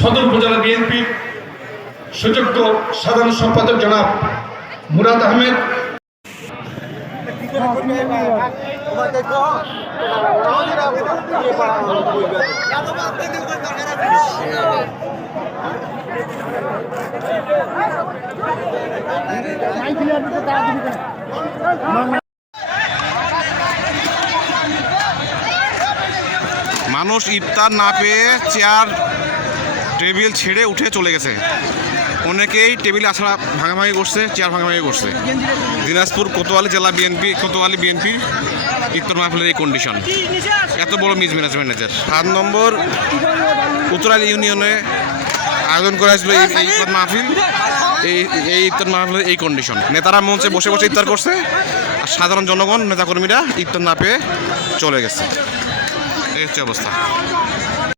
সদর উপজেলা বিএনপির সুযোগ্য সাধারণ সম্পাদক জনাব মুরাদ আহমেদ, মানুষ ইফতার না পেয়ে চেয়ার টেবিল ছেড়ে উঠে চলে গেছে। অনেকেই টেবিল আসা ভাঙাভাঙি করছে, চেয়ার ভাঙাভাঙি করছে। দিনাজপুর কোতোয়ালি জেলা বিএনপি, কোতোয়ালি বিএনপির ইফতার মাহফিলের এই কন্ডিশন, এত বড় মিসম্যানেজমেন্টের। 7 নম্বর উত্তরাল ইউনিয়নে আয়োজন করা হয়েছিল এই ইফতার মাহফিল। এই ইফতার মাহফিলের এই কন্ডিশন, নেতারা মঞ্চে বসে বসে ইফতার করছে, আর সাধারণ জনগণ নেতাকর্মীরা ইফতার না পেয়ে চলে গেছে। এই হচ্ছে অবস্থা।